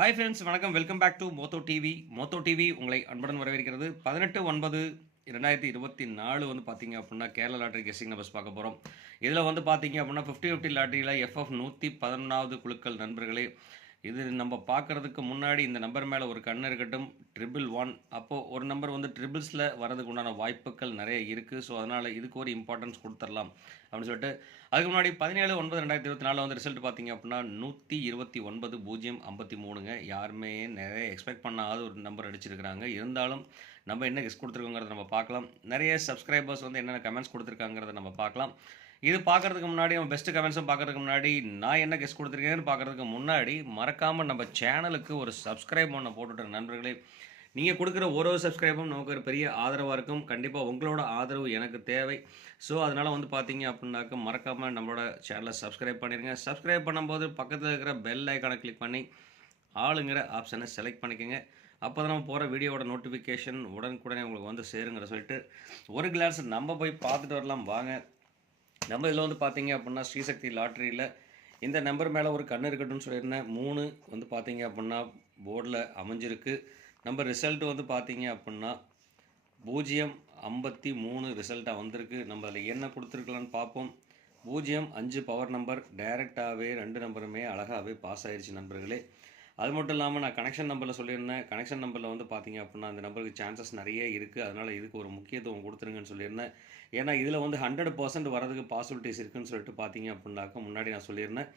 Hi friends வணக்கம். Welcome back to Motho TV Motho TV உங்களை அன்புடன் வரவேற்கிறது. பதினெட்டு ஒன்பது ரெண்டாயிரத்தி இருபத்தி நாலு வந்து பார்த்தீங்க அப்படின்னா கேரள லாட்ரி கெஸ்டிங் நம்பர்ஸ் பார்க்க போகிறோம் இதில் வந்து பார்த்தீங்க அப்படின்னா ஃபிஃப்டி ஃபிஃப்டி லாட்ரியில் எஃப்எஃப் நூற்றி பதினொன்றாவது குழுக்கள் நண்பர்களே இது நம்ம பார்க்குறதுக்கு முன்னாடி இந்த நம்பர் மேலே ஒரு கண் இருக்கட்டும் ட்ரிபிள் ஒன் அப்போது ஒரு நம்பர் வந்து ட்ரிபிள்ஸில் வரதுக்கு உண்டான வாய்ப்புகள் நிறைய இருக்குது ஸோ அதனால் இதுக்கு ஒரு இம்பார்ட்டன்ஸ் கொடுத்துடலாம் அப்படின்னு சொல்லிட்டு அதுக்கு முன்னாடி பதினேழு ஒன்பது ரெண்டாயிரத்தி இருபத்தி நாலில் வந்து ரிசல்ட் பார்த்தீங்க அப்படின்னா நூற்றி இருபத்தி ஒன்பது பூஜ்ஜியம் ஐம்பத்தி மூணுங்க. யாருமே நிறைய எக்ஸ்பெக்ட் பண்ணாத ஒரு நம்பர் அடிச்சிருக்கிறாங்க. இருந்தாலும் நம்ம என்ன கெஸ் கொடுத்துருக்கோங்கிறத நம்ம பார்க்கலாம். நிறைய சப்ஸ்கிரைபர்ஸ் வந்து என்னென்ன கமெண்ட்ஸ் கொடுத்துருக்காங்கிறத நம்ம பார்க்கலாம். இது பார்க்கறதுக்கு முன்னாடி நம்ம பெஸ்ட் கமெண்ட்ஸும் பார்க்கறதுக்கு முன்னாடி நான் என்ன கெஸ் கொடுத்துருக்கேன்னு பார்க்கறதுக்கு முன்னாடி மறக்காமல் நம்ம சேனலுக்கு ஒரு சப்ஸ்கிரைப் ஒன்று போட்டுட்டு நண்பர்களே. நீங்கள் கொடுக்குற ஒரு ஒரு சப்ஸ்கிரைபும் நமக்கு ஒரு பெரிய ஆதரவாக இருக்கும். கண்டிப்பாக உங்களோட ஆதரவு எனக்கு தேவை. ஸோ அதனால் வந்து பார்த்தீங்க அப்படின்னாக்க மறக்காமல் நம்மளோட சேனலை சப்ஸ்கிரைப் பண்ணிடுங்க சப்ஸ்கிரைப் பண்ணும்போது பக்கத்தில் இருக்கிற பெல் ஐக்கானை கிளிக் பண்ணி ஆளுங்கிற ஆப்ஷனை செலக்ட் பண்ணிக்கோங்க. அப்போ தான் நம்ம போகிற வீடியோவோட நோட்டிஃபிகேஷன் உடனுக்குடனே உங்களுக்கு வந்து சேருங்கிற சொல்லிட்டு ஒரு கிளாஸ் நம்ம போய் பார்த்துட்டு வரலாம். வாங்க. நம்ம இதில் வந்து பார்த்தீங்க அப்படின்னா ஸ்ரீசக்தி லாட்ரியில் இந்த நம்பர் மேலே ஒரு கண் இருக்கட்டும்னு சொல்லியிருந்தேன். மூணு வந்து பார்த்தீங்க அப்படின்னா போர்டில் அமைஞ்சிருக்கு. நம்ம ரிசல்ட் வந்து பார்த்தீங்க அப்படின்னா பூஜ்ஜியம் ஐம்பத்தி மூணு ரிசல்ட்டாக வந்திருக்கு. நம்ம அதில் என்ன கொடுத்துருக்கலான்னு பார்ப்போம் பூஜ்ஜியம் அஞ்சு பவர் நம்பர். டைரெக்டாகவே ரெண்டு நம்பருமே அழகாகவே பாஸ் ஆயிடுச்சு நண்பர்களே. அது மட்டும் இல்லாமல் நான் கனெக்ஷன் நம்பரில் சொல்லியிருந்தேன். கனெக்ஷன் நம்பரில் வந்து பார்த்தீங்க அப்படின்னா அந்த நம்பருக்கு சான்சஸ் நிறைய இருக்குது அதனால் இதுக்கு ஒரு முக்கியத்துவம் கொடுத்துருங்கன்னு சொல்லியிருந்தேன். ஏன்னா இதில் வந்து ஹண்ட்ரட் பர்சன்ட் வரதுக்கு பாசிபிலிட்டிஸ் இருக்குதுன்னு சொல்லிட்டு பார்த்தீங்க அப்படின்னாக்க முன்னாடி நான் சொல்லியிருந்தேன்.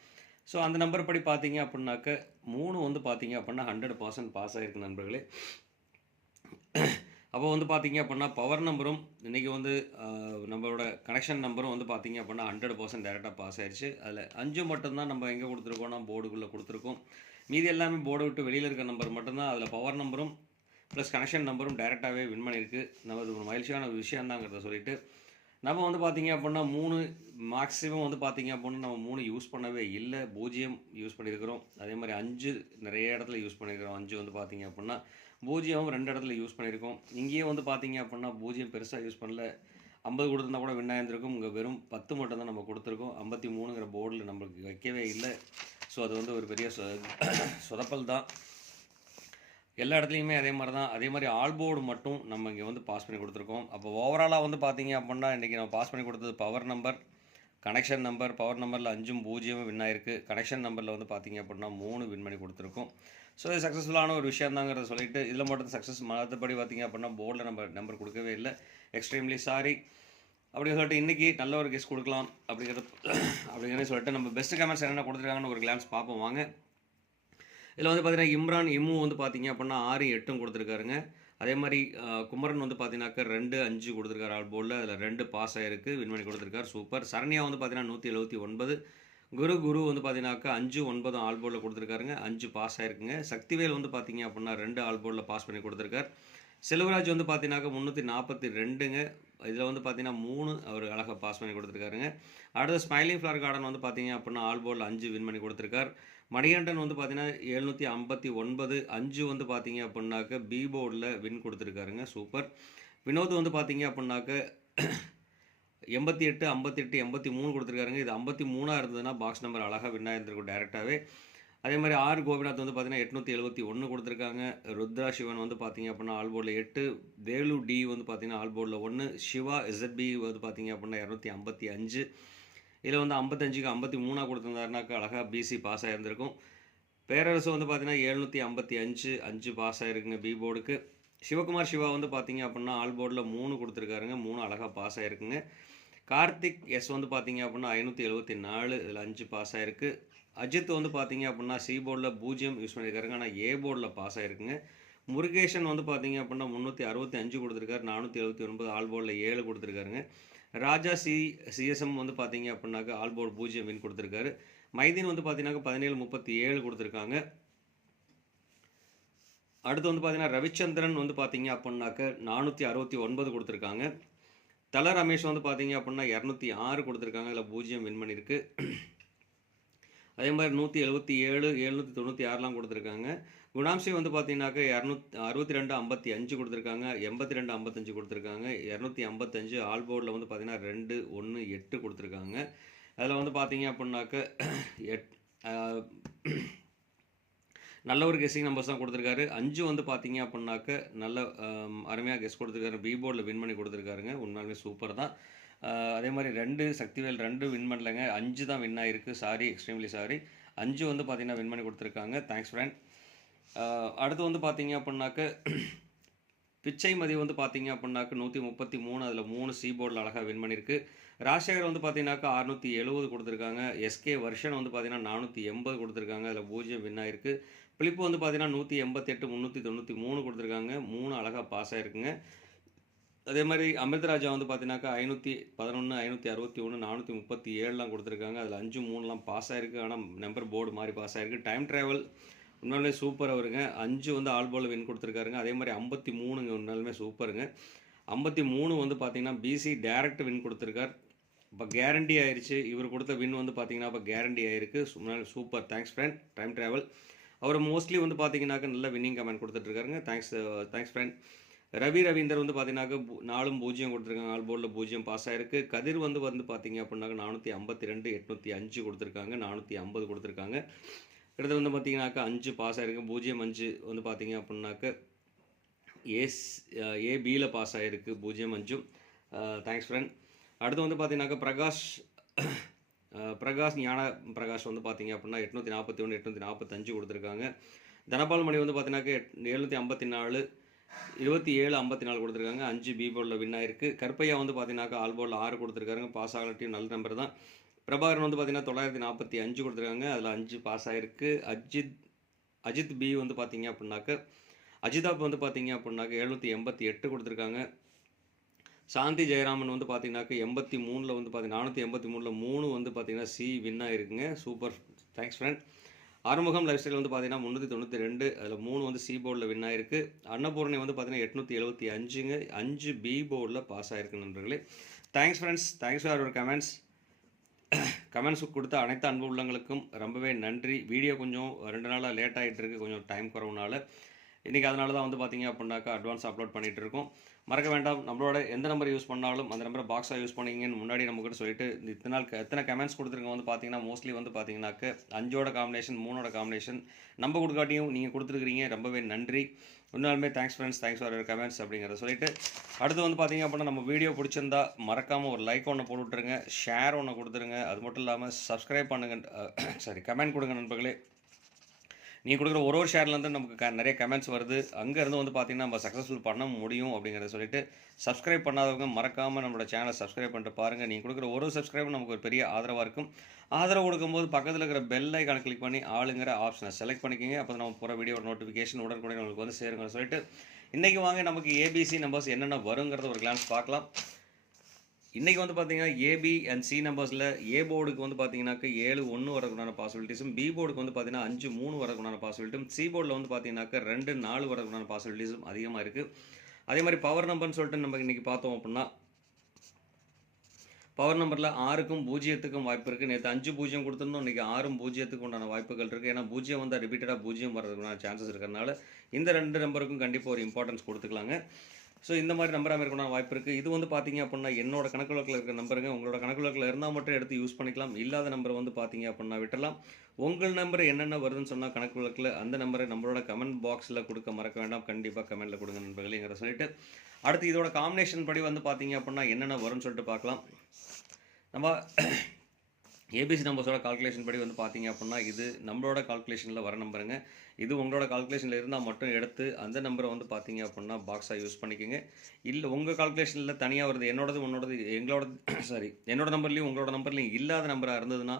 ஸோ அந்த நம்பர் படி பார்த்தீங்க அப்படின்னாக்க மூணு வந்து பார்த்தீங்க அப்படின்னா ஹண்ட்ரட் பர்சன்ட் பாஸ் ஆகிருக்கு நண்பர்களே. அப்போ வந்து பார்த்தீங்க அப்படின்னா பவர் நம்பரும் இன்றைக்கி வந்து நம்மளோட கனெக்ஷன் நம்பரும் வந்து பார்த்தீங்க அப்படின்னா ஹண்ட்ரட் பர்சன்ட் டேரெக்டாக பாஸ் ஆயிடுச்சு அதில் அஞ்சு மட்டும்தான் நம்ம எங்கே கொடுத்துருக்கோம்னா போர்டுக்குள்ளே கொடுத்துருக்கோம். மீதி எல்லாமே போர்டை விட்டு வெளியில் இருக்க நம்பர் மட்டும்தான். அதில் பவர் நம்பரும் ப்ளஸ் கனெக்ஷன் நம்பரும் டேரெக்டாகவே வின் பண்ணியிருக்கு. நம்ம அது ஒரு மகிழ்ச்சியான விஷயம் தாங்கிறத சொல்லிட்டு நம்ம வந்து பார்த்தீங்க அப்படின்னா மூணு மேக்ஸிமம் வந்து பார்த்தீங்க அப்படின்னா நம்ம மூணு யூஸ் பண்ணவே இல்லை. பூஜ்ஜியம் யூஸ் பண்ணியிருக்கிறோம். அதே மாதிரி அஞ்சு நிறைய இடத்துல யூஸ் பண்ணியிருக்கிறோம். அஞ்சு வந்து பார்த்தீங்க அப்படின்னா பூஜ்ஜியம் ரெண்டு இடத்துல யூஸ் பண்ணியிருக்கோம். இங்கேயே வந்து பார்த்தீங்க அப்படின்னா பூஜ்ஜியம் பெருசாக யூஸ் பண்ணல. ஐம்பது கொடுத்துருந்தா கூட வின் ஆயிருந்திருக்கும். இங்கே வெறும் பத்து மட்டும் தான் நம்ம கொடுத்துருக்கோம். ஐம்பத்தி மூணுங்கிற போர்டில் நம்மளுக்கு வைக்கவே இல்லை. ஸோ அது வந்து ஒரு பெரிய சொ சொதப்பல் தான். எல்லா இடத்துலையுமே அதே மாதிரி தான் அதே மாதிரி ஆல் போர்டு மட்டும் நம்ம இங்கே வந்து பாஸ் பண்ணி கொடுத்துருக்கோம். அப்போ ஓவராலாக வந்து பார்த்தீங்க அப்படின்னா இன்றைக்கி நம்ம பாஸ் பண்ணி கொடுத்தது power number connection number power நம்பரில் அஞ்சும் பூஜ்ஜியமும் வின் ஆயிருக்கு. கனெக்ஷன் நம்பரில் வந்து பார்த்தீங்க அப்படின்னா மூணு வின் பண்ணி கொடுத்துருக்கோம். ஸோ இது சக்ஸஸ்ஃபுல்லான ஒரு விஷயம் தாங்கிறத சொல்லிட்டு இதில் மட்டும் சக்ஸஸ் மற்றபடி பார்த்தீங்க அப்படின்னா போர்டில் நம்ம நம்பர் கொடுக்கவே இல்லை. எக்ஸ்ட்ரீம்லி சாரி அப்படின்னு சொல்லிட்டு இன்றைக்கி நல்ல ஒரு கெஸ்ட் கொடுக்கலாம் அப்படிங்கிறத அப்படிங்கிறத சொல்லிட்டு நம்ம பெஸ்ட் கமெண்ட்ஸ் என்னென்ன கொடுத்துருக்காங்கன்னு ஒரு கிளான்ஸ் பார்ப்போம். வாங்க. இதில் வந்து பார்த்தீங்கன்னா இம்ரான் இம்மு வந்து பார்த்தீங்க அப்படின்னா ஆறு எட்டும் கொடுத்துருக்காருங்க. அதே மாதிரி குமரன் வந்து பார்த்தீங்கன்னாக்கா ரெண்டு அஞ்சு கொடுத்துருக்காரு ஆல் போலில். அதில் ரெண்டு பாஸ் ஆகிருக்கு வின் பண்ணி கொடுத்துருக்காரு. சூப்பர் சரண்யா வந்து பார்த்தீங்கன்னா நூற்றி எழுபத்தி ஒன்பது. குரு குரு வந்து பார்த்தீங்கன்னாக்கா அஞ்சு ஒன்பதும் ஆல் போர்டில் கொடுத்துருக்காருங்க. அஞ்சு பாஸ் ஆயிருக்குங்க. சக்திவேல் வந்து பார்த்தீங்க அப்படின்னா ரெண்டு ஆல் போர்டில் பாஸ் பண்ணி கொடுத்துருக்காரு. செல்வராஜ் வந்து பார்த்தீங்கன்னாக்கா முந்நூற்றி நாற்பத்தி ரெண்டுங்க. இதில் வந்து பார்த்தீங்கன்னா மூணு அவர் அழகாக பாஸ் பண்ணி கொடுத்துருக்காருங்க. அடுத்து ஸ்மைலிங் ஃப்ளவர் கார்டன் வந்து பார்த்தீங்க அப்படின்னா ஆல் போர்டில் அஞ்சு வின் பண்ணி கொடுத்துருக்கார். மணிகண்டன் வந்து பார்த்தீங்கன்னா எழுநூற்றி ஐம்பத்தி ஒன்பது அஞ்சு வந்து பார்த்தீங்க அப்படின்னாக்க பி போர்டில் வின் கொடுத்துருக்காருங்க. சூப்பர் வினோத் வந்து பார்த்தீங்க அப்படின்னாக்க எண்பத்தி எட்டு ஐம்பத்தி எட்டு எண்பத்தி மூணு கொடுத்துருக்காருங்க. இது ஐம்பத்தி மூணாக இருந்ததுன்னா பாக்ஸ் நம்பர் அழகாக வின் ஆயிருந்திருக்கும் டேரெக்டாகவே அதே மாதிரி ஆர் கோபிநாத் வந்து பார்த்தீங்கன்னா எட்நூற்றி எழுபத்தி ஒன்று கொடுத்துருக்காங்க. ருத்ரா சிவன் வந்து பார்த்தீங்க அப்படின்னா ஆல் போர்டில் எட்டு வேலு டி வந்து பார்த்தீங்கன்னா ஆல் போர்டில் ஒன்று சிவா எஸ்என்பி வந்து பார்த்தீங்க அப்படின்னா இரநூத்தி ஐம்பத்தி அஞ்சு. இதில் வந்து ஐம்பத்தஞ்சுக்கு ஐம்பத்தி மூணாக கொடுத்துருந்தாருனாக்கா அழகாக பிசி பாஸ் ஆகிருந்திருக்கும் பேரரசு வந்து பார்த்தீங்கன்னா எழுநூற்றி ஐம்பத்தி அஞ்சு அஞ்சு பாஸ் ஆகிருக்குங்க பி போர்டுக்கு சிவகுமார் சிவா வந்து பார்த்தீங்க அப்படின்னா ஆல் போர்டில் மூணு கொடுத்துருக்காருங்க மூணு அழகாக பாஸ் ஆகிருக்குங்க கார்த்திக் எஸ் வந்து பார்த்தீங்க அப்படின்னா ஐநூற்றி எழுபத்தி நாலு இதில் அஞ்சு பாஸ் ஆகிருக்கு அஜித் வந்து பார்த்தீங்க அப்படின்னா சி போர்டில் பூஜ்ஜியம் யூஸ் பண்ணியிருக்காருங்க. ஆனால் ஏ போர்டில் பாஸ் ஆகிருக்குங்க முருகேஷன் வந்து பார்த்தீங்க அப்படின்னா முந்நூற்றி அறுபத்தி அஞ்சு கொடுத்துருக்காரு. நானூற்றி எழுபத்தி ஒன்பது ஆல் போர்டில் ஏழு கொடுத்துருக்காருங்க. ராஜா சி சிஎஸ்எம் வந்து பார்த்தீங்க அப்படின்னாக்கா ஆல் போர்டு பூஜ்ஜியம் வின் கொடுத்துருக்காரு. மைதீன் வந்து பார்த்தீங்கன்னாக்கா பதினேழு முப்பத்தி ஏழு கொடுத்துருக்காங்க. அடுத்து வந்து பார்த்தீங்கன்னா ரவிச்சந்திரன் வந்து பார்த்தீங்க அப்படின்னாக்க நானூற்றி அறுபத்தி ஒன்பது கொடுத்துருக்காங்க. தல ரமேஷ் வந்து பார்த்தீங்க அப்படின்னா இரநூத்தி ஆறு கொடுத்துருக்காங்க. இதில் பூஜ்ஜியம் வின் பண்ணியிருக்கு. அதே மாதிரி நூற்றி எழுபத்தி ஏழு எழுநூற்றி தொண்ணூற்றி ஆறுலாம் கொடுத்துருக்காங்க. குணாம்சி வந்து பார்த்தீங்கன்னாக்கா இரநூத்தி அறுபத்தி ரெண்டு ஐம்பத்தி அஞ்சு கொடுத்துருக்காங்க. எண்பத்தி ரெண்டு ஐம்பத்தஞ்சு கொடுத்துருக்காங்க. இரநூத்தி ஐம்பத்தஞ்சு ஆல் போர்டில் வந்து பார்த்தீங்கன்னா ரெண்டு ஒன்று எட்டு கொடுத்துருக்காங்க. அதில் வந்து பார்த்தீங்க அப்படின்னாக்க எட் நல்ல ஒரு கெஸ்ஸிங் நம்பர்ஸ் தான் கொடுத்துருக்காரு. அஞ்சு வந்து பார்த்தீங்க அப்படின்னாக்க நல்ல அருமையாக கெஸ் கொடுத்துருக்காரு. பி போர்டில் வின் பண்ணி கொடுத்துருக்காருங்க. உண்மையாலுமே சூப்பர் தான். அதே மாதிரி ரெண்டு சக்திவேல் ரெண்டு வின் பண்ணலைங்க. அஞ்சு தான் வின் ஆகிருக்கு சாரி எக்ஸ்ட்ரீம்லி சாரி அஞ்சு வந்து பார்த்தீங்கன்னா வின் பண்ணி கொடுத்துருக்காங்க. தேங்க்ஸ் ஃப்ரெண்ட் அடுத்து வந்து பார்த்தீங்க அப்படின்னாக்க பிச்சை மதி வந்து பார்த்தீங்க அப்படின்னாக்க நூற்றி முப்பத்தி மூணு அதில் மூணு சி போர்டில் அழகாக வின் பண்ணியிருக்கு ராஜசேகர் வந்து பார்த்தீங்கன்னாக்கா அறுநூற்றி எழுபது கொடுத்துருக்காங்க. எஸ்கே வருஷன் வந்து பார்த்தீங்கன்னா நானூற்றி எண்பது கொடுத்துருக்காங்க. அதில் பூஜ்ஜியம் வின் ஆயிருக்கு. பிலிப்பு வந்து பார்த்தீங்கன்னா நூற்றி எண்பத்தெட்டு முந்நூற்றி தொண்ணூற்றி மூணு கொடுத்துருக்காங்க. மூணு அழகாக பாஸ் ஆயிருக்குங்க. அதே மாதிரி அமிர்தராஜா வந்து பார்த்தீங்கன்னாக்கா ஐநூற்றி பதினொன்று ஐநூற்றி அறுபத்தி ஒன்று நானூற்றி முப்பத்தி ஏழுலாம் கொடுத்துருக்காங்க. அதில் அஞ்சு மூணுலாம் பாஸ் ஆகிருக்கு ஆனால் நம்பர் போர்டு மாதிரி பாஸ் ஆகிருக்கு டைம் ட்ராவல் உண்மையிலே சூப்பர் அவருங்க அஞ்சு வந்து ஆல் பால் வின் கொடுத்துருக்காருங்க. அதே மாதிரி ஐம்பத்தி மூணுங்க உன்னாலுமே சூப்பருங்க ஐம்பத்தி மூணு வந்து பார்த்தீங்கன்னா பிசி டேரக்ட் வின் கொடுத்துருக்கார். இப்போ கேரண்டி ஆயிடுச்சு இவர் கொடுத்த வின் வந்து பார்த்தீங்கன்னா இப்போ கேரண்டி ஆயிருக்கு. உண்மையாலே super thanks friend time travel அவர் மோஸ்ட்லி வந்து பார்த்தீங்கன்னாக்க நல்ல winning comment கொடுத்துட்ருக்காருங்க thanks thanks friend Ravi Ravinder வந்து பார்த்தீங்கன்னாக்க நாலும் பூஜ்ஜியம் கொடுத்துருக்காங்க. நாலு போர்டில் பூஜ்ஜியம் பாஸ் ஆயிருக்கு. கதிர் வந்து வந்து பார்த்தீங்க அப்படின்னாக்க நானூற்றி ஐம்பத்தி ரெண்டு எட்நூற்றி அஞ்சு கொடுத்துருக்காங்க. நானூற்றி ஐம்பது கொடுத்துருக்காங்க. அடுத்து வந்து பார்த்தீங்கன்னாக்கா அஞ்சு பாஸ் ஆயிருக்கு. பூஜ்ஜியம் அஞ்சு வந்து பார்த்தீங்க அப்படின்னாக்க ஏஸ் ஏபியில் பாஸ் ஆகிருக்கு பூஜ்ஜியம் அஞ்சும். தேங்க்ஸ் ஃப்ரெண்ட் அடுத்து வந்து பார்த்தீங்கன்னாக்கா பிரகாஷ் பிரகாஷ் ஞான பிரகாஷ் வந்து பார்த்தீங்க அப்படின்னா எட்நூற்றி நாற்பத்தி ஒன்று எட்நூற்றி நாற்பத்தஞ்சு கொடுத்துருக்காங்க. தனபால் மணி வந்து பார்த்தீங்கன்னாக்க எழுநூற்றி ஐம்பத்தி நாலு இருபத்தி ஏழு ஐம்பத்தி நாலு கொடுத்துருக்காங்க. அஞ்சு பி போர்டில் வின் ஆயிருக்கு. கருப்பையா வந்து பார்த்தீங்கன்னாக்கா ஆல் போர்டில் ஆறு கொடுத்துருக்காங்க. பாஸ் ஆகல டீம் நல்ல நம்பர் தான். பிரபாகரன் வந்து பார்த்தீங்கன்னா தொள்ளாயிரத்தி நாற்பத்தி அஞ்சு கொடுத்துருக்காங்க. அதில் அஞ்சு பாஸ் ஆயிருக்கு. அஜித் அஜித் பி வந்து பார்த்தீங்க அப்படின்னாக்க அஜிதாப் வந்து பார்த்தீங்க அப்படின்னாக்க எழுநூற்றி எண்பத்தி எட்டு கொடுத்துருக்காங்க. சாந்தி ஜெயராமன் வந்து பார்த்தீங்கன்னாக்க எண்பத்தி மூணில் வந்து பார்த்தீங்கன்னா நானூற்றி எண்பத்தி மூணில் மூணு வந்து பார்த்தீங்கன்னா C win ஆகிருக்குங்க super thanks friend Arumugam lifestyle வந்து பார்த்தீங்கன்னா முந்நூற்றி தொண்ணூற்றி ரெண்டு அதில் மூணு வந்து சி போர்டில் வின் ஆயிருக்கு. அன்னபூர்ணி வந்து பார்த்தீங்கன்னா எட்நூற்றி எழுபத்தி அஞ்சுங்க. அஞ்சு பி போர்டில் பாஸ் ஆயிருக்கு நண்பர்களே. Thanks friends thanks for your comments comments கொடுத்த அனைத்து அன்பு உள்ளங்களுக்கும் ரொம்பவே நன்றி. வீடியோ கொஞ்சம் ரெண்டு நாளாக லேட் ஆகிட்டு இருக்கு. கொஞ்சம் டைம் குறவுனால. இன்றைக்கி அதனால தான் வந்து பார்த்தீங்க அப்படின்னாக்கா அட்வான்ஸ் அப்லோட் பண்ணிகிட்டு இருக்கோம். மறக்க வேண்டாம். நம்மளோட எந்த நம்பர் யூஸ் பண்ணாலும் அந்த நம்பரை பாக்ஸாக யூஸ் பண்ணிங்கன்னு முன்னாடி நம்ம கிட்ட சொல்லிட்டு இத்தனை நாள் எத்தனை கமெண்ட்ஸ் கொடுத்துருங்க வந்து பார்த்தீங்கன்னா மோஸ்ட்லி வந்து பார்த்தீங்கன்னாக்க அஞ்சோட காம்பினேஷன் மூணோட காம்பினேஷன் நம்ம கொடுக்காட்டியும் நீங்கள் கொடுத்துருக்கிறீங்க. ரொம்பவே நன்றி. உண்மையாலுமே thanks friends thanks for your comments அப்படிங்கிறத சொல்லிட்டு அடுத்து வந்து பார்த்தீங்க அப்படின்னா நம்ம வீடியோ பிடிச்சிருந்தா மறக்காமல் ஒரு லைக் ஒன்று போட்டு விட்ருங்க ஷேர் ஒன்று கொடுத்துருங்க. அது மட்டும் இல்லாமல் சப்ஸ்கிரைப் பண்ணுங்க. சாரி கமெண்ட் கொடுங்க நண்பர்களே. நீங்கள் கொடுக்குற ஒரு ஒரு ஷேர்லேருந்து நமக்கு க நிறைய கமெண்ட்ஸ் வருது. அங்கேருந்து வந்து பார்த்தீங்கன்னா நம்ம சக்ஸஸ்ஃபுல் பண்ண முடியும் அப்படிங்கிறத சொல்லிட்டு சப்ஸ்கிரைப் பண்ணாதவங்க மறக்காமல் நம்மளோட சேனலை சப்ஸ்கிரைப் பண்ணிட்டு பாருங்கள் நீங்கள் கொடுக்குற ஒரு ஒரு சப்ஸ்கிரைபும் நமக்கு ஒரு பெரிய ஆதரவாக இருக்கும். ஆதரவு கொடுக்கும்போது பக்கத்தில் இருக்கிற பெல் ஐக்கான கிளிக் பண்ணி ஆளுங்கிற ஆப்ஷனை செலக்ட் பண்ணிக்கோங்க. அப்போ நம்ம போகிற வீடியோட நோட்டிஃபிகேஷன் உடனுக்குடன் உங்களுக்கு வந்து சேருங்கன்னு சொல்லிட்டு இன்றைக்கி வாங்க நமக்கு ஏபிசி நம்பர்ஸ் என்னென்ன வருங்கிறத ஒரு கிளான்ஸ் பார்க்கலாம். இன்றைக்கி வந்து பார்த்தீங்கன்னா ஏபி அண்ட் சி நம்பர்ஸில் ஏ போர்டுக்கு வந்து பார்த்தீங்கன்னாக்க ஏழு ஒன்று வரக்குண்டான பாசிபிலிட்டிஸும் பி போர்டுக்கு வந்து பார்த்தீங்கன்னா அஞ்சு மூணு வரக்குண்டான பாசிபிலிட்டியும் சி போர்டில் வந்து பார்த்தீங்கன்னாக்க ரெண்டு நாலு வரக்குண்டான பாசிபிலிட்டிஸும் அதிகமாக இருக்குது அதே மாதிரி பவர் நம்பர்னு சொல்லிட்டு நம்ம இன்றைக்கி பார்த்தோம் அப்படின்னா பவர் நம்பரில் ஆறுக்கும் பூஜ்ஜியத்துக்கும் வாய்ப்பு இருக்குது நேற்று அஞ்சு பூஜ்ஜியம் கொடுத்துருந்தோம் இன்றைக்கி ஆறும் பூஜ்ஜியத்துக்கு உண்டான வாய்ப்புகள் இருக்குது ஏன்னா பூஜ்ஜியம் வந்து ரிப்பீட்டடாக பூஜ்ஜியம் வர்றதுக்குண்டான சான்சஸ் இருக்கிறனால இந்த ரெண்டு நம்பருக்கும் கண்டிப்பாக ஒரு இம்பார்ட்டன்ஸ் கொடுத்துக்கலாங்க. ஸோ இந்த மாதிரி நம்பர் அமைக்கணும் வாய்ப்பு இருக்குது இது வந்து பார்த்தீங்க அப்படின்னா என்னோட கணக்கு வழக்கில் இருக்கிற நம்பருங்க. உங்களோட கணக்கு வழக்கில் இருந்தால் மட்டும் எடுத்து யூஸ் பண்ணிக்கலாம். இல்லாத நம்பர் வந்து பார்த்தீங்க அப்படின்னா விட்டலாம் உங்கள் நம்பர் என்னென்ன வருதுன்னு சொன்னால் கணக்கு வழக்கில் அந்த நம்பரை நம்மளோட கமெண்ட் பாக்ஸில் கொடுக்க மறக்க வேண்டாம். கண்டிப்பாக கமெண்ட்டில் கொடுங்க நண்பர்களேங்கிற சொல்லிட்டு. அடுத்து இதோட காம்பினேஷன் படி வந்து பார்த்தீங்க அப்படின்னா என்னென்ன வரும்னு சொல்லிட்டு பார்க்கலாம் நம்ம ஏபிசி நம்பர்ஸோட கால்குலேஷன் படி வந்து பார்த்தீங்க அப்படின்னா இது நம்மளோட கால்குலேஷனில் வர நம்பருங்க இது உங்களோட கால்குலேஷனில் இருந்தால் மட்டும் எடுத்து அந்த நம்பரை வந்து பார்த்தீங்க அப்படின்னா பாக்ஸாக யூஸ் பண்ணிக்கோங்க. இல்லை உங்கள் கால்குலேஷனில் தனியாக வருது என்னோடது உன்னோடது எங்களோட சாரி என்னோட நம்பர்லேயும் உங்களோட நம்பர்லையும் இல்லாத நம்பராக இருந்ததுன்னா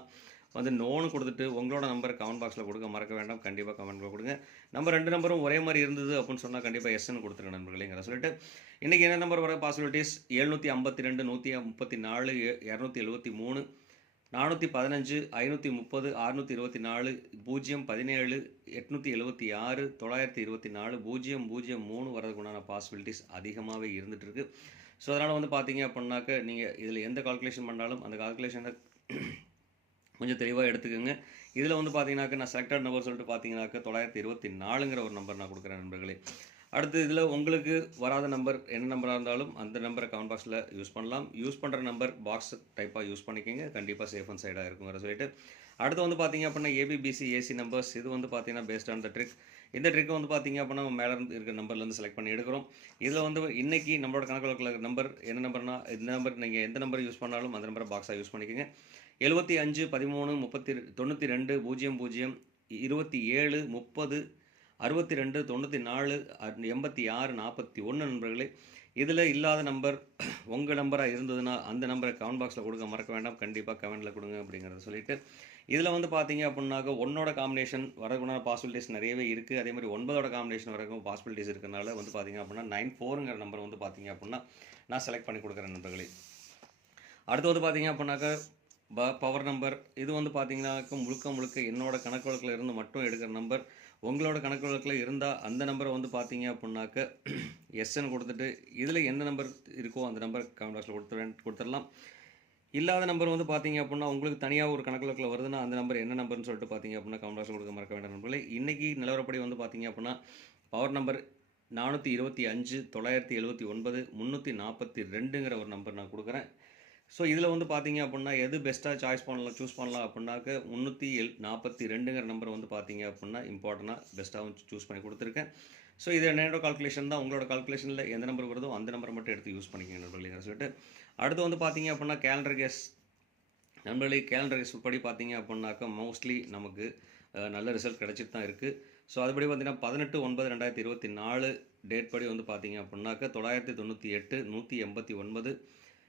வந்து நோன்னு கொடுத்துட்டு உங்களோட நம்பரை கமெண்ட் பாக்ஸில் கொடுக்க மறக்க வேண்டாம். கண்டிப்பாக கமெண்ட் கொடுங்க. நம்ம ரெண்டு நம்பரும் ஒரே மாதிரி இருந்தது அப்படின்னு சொன்னால் கண்டிப்பாக எஸ்ன்னு கொடுத்துருங்க நண்பர்களேங்கிற சொல்லிட்டு இன்றைக்கி என்ன நம்பர் வர பாசிபிலிட்டிஸ் எழுநூற்றி ஐம்பத்தி ரெண்டு நூற்றி முப்பத்தி நாலு இரநூத்தி எழுபத்தி மூணு. நானூற்றி பதினஞ்சு ஐநூற்றி முப்பது அறுநூற்றி இருபத்தி நாலு பூஜ்ஜியம் பதினேழு எட்நூற்றி எழுபத்தி ஆறு தொள்ளாயிரத்தி இருபத்தி நாலு பூஜ்ஜியம் பூஜ்ஜியம் மூணு வரதுக்குண்டான பாசிபிலிட்டிஸ் அதிகமாகவே இருந்துகிட்ருக்கு ஸோ அதனால் வந்து பார்த்தீங்க அப்படின்னாக்க நீங்கள் இதில் எந்த கால்குலேஷன் பண்ணாலும் அந்த கால்குலேஷனை கொஞ்சம் தெளிவாக எடுத்துக்கோங்க. இதில் வந்து பார்த்தீங்கன்னாக்க நான் செலக்டட் நம்பர் சொல்லிட்டு பார்த்தீங்கன்னாக்க தொள்ளாயிரத்தி இருபத்தி நாலுங்கிற ஒரு நம்பர் நான் கொடுக்குறேன் நண்பர்களே. அடுத்து இதில் உங்களுக்கு வராத நம்பர் என்ன நம்பராக இருந்தாலும் அந்த நம்பரை கமெண்ட் பாக்ஸில் யூஸ் பண்ணலாம். யூஸ் பண்ணுற நம்பர் பாக்ஸ் டைப்பாக யூஸ் பண்ணிக்கோங்க. கண்டிப்பாக சேஃப் அண்ட் சைடாக இருக்குங்கிற சொல்லிட்டு. அடுத்து வந்து பார்த்தீங்க அப்படின்னா ஏபிபிசி ஏசி நம்பர்ஸ் இது வந்து பார்த்தீங்கன்னா பேஸ்ட் ஆன் த ட்ரிக் இந்த ட்ரிக் வந்து பார்த்தீங்க அப்படின்னா மேலே இருந்து இருக்கிற நம்பர்லேருந்து செலக்ட் பண்ணி எடுக்கிறோம். இதில் வந்து இன்றைக்கி நம்மளோட கணக்கு வழக்கில் நம்பர் என்ன நம்பர்னா இந்த நம்பர் நீங்கள் எந்த நம்பர் யூஸ் பண்ணாலும் அந்த நம்பரை பாக்ஸாக யூஸ் பண்ணிக்கோங்க. எழுபத்தி அஞ்சு பதிமூணு முப்பத்தி தொண்ணூற்றி ரெண்டு பூஜ்ஜியம் பூஜ்ஜியம் இருபத்தி ஏழு முப்பது அறுபத்தி ரெண்டு தொண்ணூற்றி நாலு எண்பத்தி ஆறு நாற்பத்தி ஒன்று நண்பர்களே இதில் இல்லாத நம்பர் உங்கள் நம்பராக இருந்ததுன்னா அந்த நம்பரை கமெண்ட் பாக்ஸில் கொடுக்க மறக்க வேண்டாம். கண்டிப்பாக கமெண்ட்டில் கொடுங்க அப்படிங்கிறத சொல்லிட்டு இதில் வந்து பார்த்தீங்க அப்படின்னாக்க ஒன்னோட காம்பினேஷன் வரக்குன பாசிபிலிட்டிஸ் நிறையவே இருக்குது. அதே மாதிரி ஒன்பதோட காம்பினேஷன் வரைக்கும் பாசிபிலிட்டிஸ் இருக்கனால வந்து பார்த்தீங்க அப்படின்னா நைன் ஃபோருங்கிற நம்பர் வந்து பார்த்தீங்க அப்படின்னா நான் செலக்ட் பண்ணி கொடுக்குறேன் நண்பர்களே. அடுத்து வந்து பார்த்தீங்க அப்படின்னாக்க ப பவர் நம்பர் இது வந்து பார்த்தீங்கன்னாக்க முழுக்க முழுக்க என்னோட கணக்கு வழக்கில் இருந்து மட்டும் எடுக்கிற நம்பர் உங்களோட கணக்கு வழக்கில் இருந்தால் அந்த நம்பரை வந்து பார்த்தீங்க அப்படின்னாக்க எஸ்என் கொடுத்துட்டு இதில் என்ன நம்பர் இருக்கோ அந்த நம்பர் கமெண்ட் பாக்ஸில் கொடுத்துருவேன் கொடுத்துடலாம் இல்லாத நம்பர் வந்து பார்த்தீங்க அப்படின்னா உங்களுக்கு தனியாக ஒரு கணக்கு வழக்கில் வருதுன்னா அந்த நம்பர் என்ன நம்பர்னு சொல்லிட்டு பார்த்தீங்க அப்படின்னா கமெண்ட் பாக்ஸில் கொடுக்க மறக்க வேண்டாம் நண்பர்களே. இன்றைக்கி நிலவரப்படி வந்து பார்த்தீங்க அப்படின்னா பவர் நம்பர் நானூற்றி இருபத்தி அஞ்சு தொள்ளாயிரத்தி எழுபத்தி ஒன்பது முந்நூற்றி நாற்பத்தி ரெண்டுங்கிற ஒரு நம்பர் நான் கொடுக்குறேன். ஸோ இதில் வந்து பார்த்தீங்க அப்படின்னா எது பெஸ்ட்டாக சாய்ஸ் பண்ணலாம் சூஸ் பண்ணலாம் அப்படின்னாக்க முந்நூற்றி எல் நாற்பத்தி ரெண்டுங்கிற நம்பர் வந்து பார்த்தீங்க அப்படின்னா இம்பார்ட்டண்ட்டாக பெஸ்ட்டாகவும் சூஸ் பண்ணி கொடுத்துருக்கேன். ஸோ இது என்னோட கால்குலேஷன் தான். உங்களோட கால்குலேஷனில் எந்த நம்பர் வருதோ அந்த நம்பரை மட்டும் எடுத்து யூஸ் பண்ணிக்கங்க நண்பர்களே சொல்லிட்டு. அடுத்து வந்து பார்த்தீங்க அப்படின்னா கேலண்டர் கேஸ் நண்பர்களே கேலண்டர் கேஸ் படி பார்த்தீங்க அப்படின்னாக்கா மோஸ்ட்லி நமக்கு நல்ல ரிசல்ட் கிடச்சிட்டு தான் இருக்குது ஸோ அதுபடி பார்த்தீங்கன்னா பதினெட்டு ஒன்பது ரெண்டாயிரத்தி இருபத்தி நாலு டேட் படி வந்து பார்த்தீங்க அப்படின்னாக்கா தொள்ளாயிரத்தி தொண்ணூற்றி எட்டு நூற்றி எண்பத்தி ஒன்பது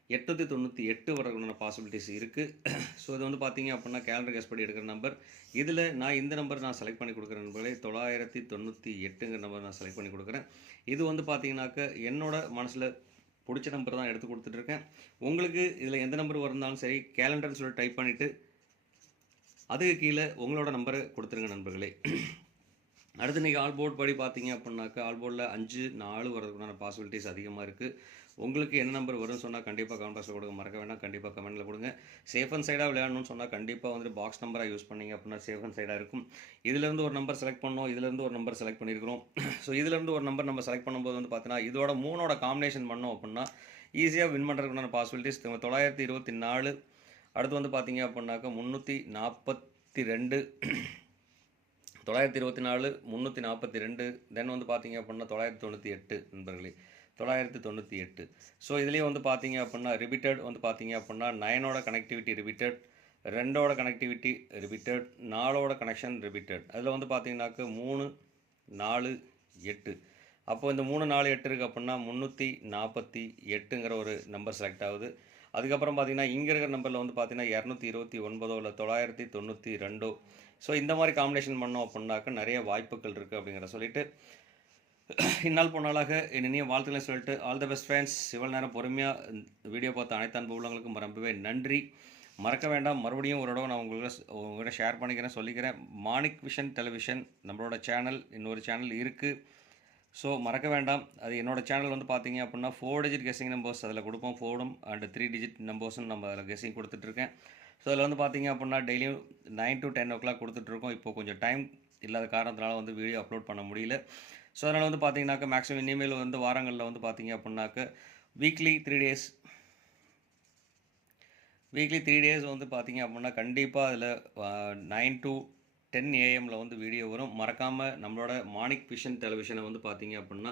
எட்நூற்றி தொண்ணூற்றி எட்டு வரக்கூடிய பாசிபிலிட்டிஸ் இருக்குது ஸோ இது வந்து பார்த்தீங்க அப்படின்னா கேலண்டர் கேஸ் படி எடுக்கிற நம்பர் இதில் நான் இந்த நம்பர் நான் செலக்ட் பண்ணி கொடுக்குற நம்பர்களே தொள்ளாயிரத்தி தொண்ணூற்றி எட்டுங்கிற நம்பர் நான் செலக்ட் பண்ணி கொடுக்குறேன். இது வந்து பார்த்தீங்கன்னாக்க என்னோட மனசில் பிடிச்ச நம்பர் தான் எடுத்து கொடுத்துட்ருக்கேன். உங்களுக்கு இதில் எந்த நம்பர் வந்தாலும் சரி கேலண்டர்னு சொல்லி டைப் பண்ணிவிட்டு அதுக்கு கீழே உங்களோட நம்பரை கொடுத்துருங்க நண்பர்களே. அடுத்து இன்றைக்கி ஆல் போர்ட் படி பார்த்தீங்க அப்படின்னாக்கா ஆல் போர்டில் அஞ்சு நாலு வரதுக்குண்டான பாசிபிலிட்டிஸ் அதிகமாக இருக்குது உங்களுக்கு என்ன நம்பர் வரும்னு சொன்னால் கண்டிப்பாக கமெண்ட் பாக்ஸில் கொடுங்க. மறக்க வேண்டாம். கண்டிப்பாக கமெண்ட்டில் கொடுங்க. சேஃப் அண்ட் சைடாக விளையாடணும்னு சொன்னால் கண்டிப்பாக வந்துட்டு பாக்ஸ் நம்பராக யூஸ் பண்ணிங்க அப்படின்னா சேஃப் அண்ட் சைடாக இருக்கும். இதுலேருந்து ஒரு நம்பர் செலக்ட் பண்ணோம் இதுலேருந்து ஒரு நம்பர் செலக்ட் பண்ணியிருக்கிறோம் ஸோ இதுலேருந்து ஒரு நம்பர் நம்ம செலக்ட் பண்ணும்போது வந்து பார்த்தீங்கன்னா இதோட மூணோட காம்பினேஷன் பண்ணோம் அப்படின்னா ஈஸியாக வின் பண்ணுறதுக்குண்டான பாசிபிலிட்டிஸ் தொள்ளாயிரத்தி இருபத்தி நாலு. அடுத்து வந்து பார்த்தீங்க அப்படின்னாக்கா முந்நூற்றி நாற்பத்தி ரெண்டு. தொள்ளாயிரத்தி இருபத்தி நாலு முந்நூற்றி நாற்பத்தி ரெண்டு. தென் வந்து பார்த்தீங்க அப்படின்னா தொள்ளாயிரத்தி தொண்ணூற்றி எட்டு நண்பர்களே. தொள்ளாயிரத்தி தொண்ணூற்றி எட்டு. ஸோ இதுலேயே வந்து பார்த்தீங்க அப்படின்னா ரிபீட்டட் வந்து பார்த்தீங்க அப்படின்னா நயனோட கனெக்டிவிட்டி ரிபீட்டட் ரெண்டோட கனெக்டிவிட்டி ரிபீட்டட் நாலோட கனெக்ஷன் ரிபீட்டட் அதில் வந்து பார்த்தீங்கன்னாக்க மூணு நாலு எட்டு. அப்போ இந்த மூணு நாலு எட்டு இருக்குது அப்படின்னா முந்நூற்றி நாற்பத்தி எட்டுங்கிற ஒரு நம்பர் செலக்ட் ஆகுது. அதுக்கப்புறம் பார்த்தீங்கன்னா இங்கே இருக்கிற நம்பரில் வந்து பார்த்தீங்கன்னா இரநூத்தி இருபத்தி ஒன்பதோ இல்லை தொள்ளாயிரத்தி தொண்ணூற்றி ரெண்டோ. ஸோ இந்த மாதிரி காம்பினேஷன் பண்ணோம் அப்படின்னாக்க நிறைய வாய்ப்புகள் இருக்குது அப்படிங்கிற சொல்லிட்டு இந்நாள் பொன்னாளாக இனிய வாழ்த்துக்களை சொல்லிட்டு ஆல் த பெஸ்ட் ஃப்ரெண்ட்ஸ் இவ்வளோ நேரம் பொறுமையாக வீடியோ பார்த்த அனைத்து அன்பு ரொம்பவே நன்றி. மறக்க வேண்டாம். மறுபடியும் ஒரு தடவை நான் உங்களுக்கு உங்கள்கிட்ட ஷேர் பண்ணிக்கிறேன் சொல்லிக்கிறேன். மாணிக் விஷன் டெலிவிஷன் நம்மளோட சேனல் இன்னொரு சேனல் இருக்குது ஸோ மறக்க வேண்டாம். அது என்னோட சேனல் வந்து பார்த்தீங்க அப்படின்னா ஃபோர் டிஜிட் கெஸிங் நம்பர்ஸ் அதில் கொடுப்போம் ஃபோர்டும் அண்ட் த்ரீ டிஜிட் நம்பர்ஸும் நம்ம அதில் கெஸிங் கொடுத்துட்ருக்கேன் ஸோ அதில் வந்து பார்த்தீங்க அப்படின்னா டெய்லியும் nine to ten o'clock கொடுத்துட்ருக்கோம் இப்போ கொஞ்சம் டைம் இல்லாத காரணத்தினால வந்து வீடியோ அப்லோட் பண்ண முடியல. ஸோ அதனால் வந்து பார்த்தீங்கன்னாக்க மேக்ஸிமம் இனிமேல் வந்து வாரங்களில் வந்து பார்த்தீங்க அப்படின்னாக்க weekly three days weekly three days வந்து பார்த்தீங்க அப்படின்னா கண்டிப்பாக அதில் நைன் டு டென் ஏஎம்மில் வந்து வீடியோ வரும். மறக்காமல் நம்மளோட மானிக் விஷன் டெலிவிஷனை வந்து பார்த்தீங்க அப்படின்னா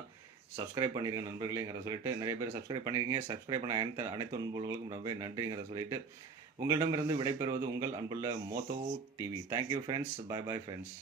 சப்ஸ்கிரைப் பண்ணிருங்க நண்பர்களேங்கிற சொல்லிட்டு. நிறைய பேர் சப்ஸ்கிரைப் பண்ணிருக்கீங்க. சப்ஸ்கிரைப் பண்ண அனைத்து அனைத்து நண்பர்களுக்கும் ரொம்ப நன்றிங்கிற சொல்லிட்டு. உங்களிடமிருந்து விடைபெறுவது உங்கள் அன்புள்ள Motho TV thank you friends bye bye friends